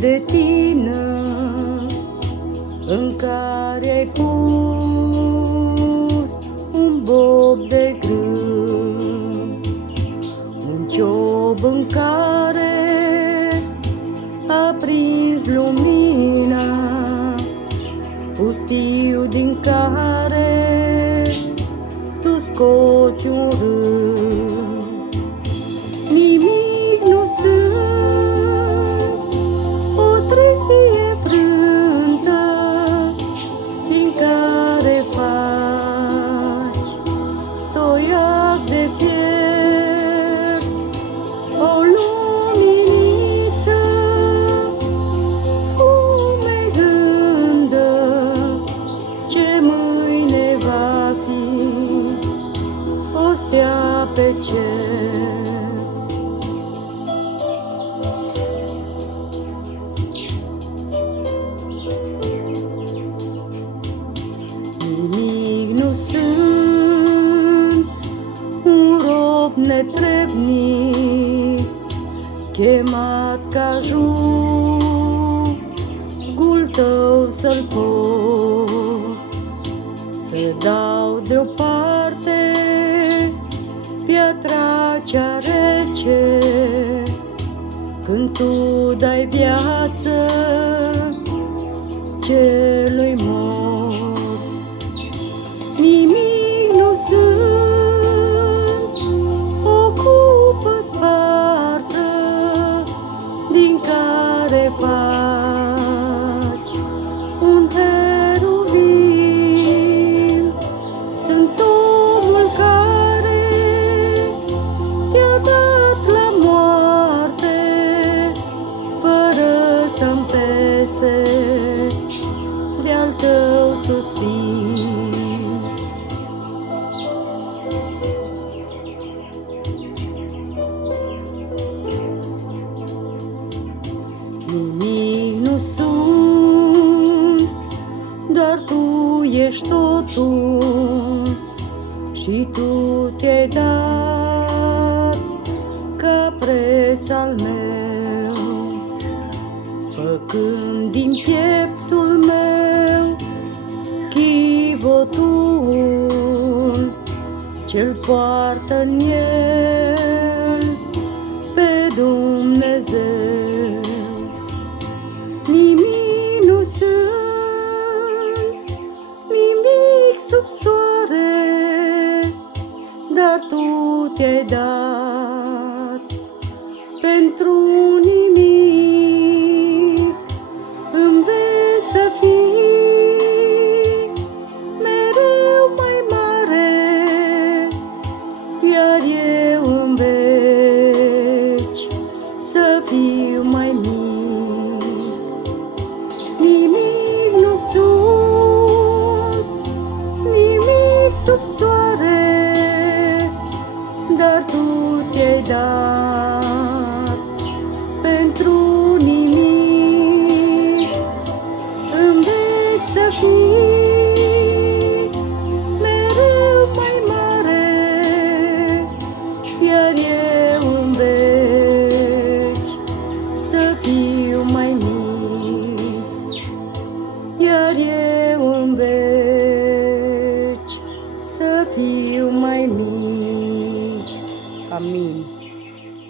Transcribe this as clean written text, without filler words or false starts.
de tine în care ai pus un bob de grâu, un ciob în care a prins lumina, pustiu din care tu scoți un râu. Nimic nu sunt, o tristie frântă din care faci toiac de fier, o luminiță fumegândă ce mâine va fi o stea pe cer. Nimic nu sunt, un rob netrebnic, chemat ca jugul tău să-l port, să dau deoparte piatra cea rece, când tu dai viață celui mort. Nimic nu sunt, o cupă spartă din care faci un heruvin. Sunt omul care i-a dat la moarte fără să-mi pese de-al tău suspin. Nimic nu sunt, doar tu ești totul și tu te-ai dat ca preț al meu, făcând din pieptul meu chivotul ce-l poartă în el pe Dumnezeu. Nimic nu sunt, nimic sub soare, dar tu te-ai dat pentru nimic. Îmi vei să fii mereu mai mare, iar eu în veci să fiu mai mic. Nimic nu sunt, nimic sub soare, dar tu te-ai dat pentru nimic. Îmi vei să fii mereu mai mare, iar eu în veci să fiu mai mic. Iar eu în veci să fiu mai mic. Amin.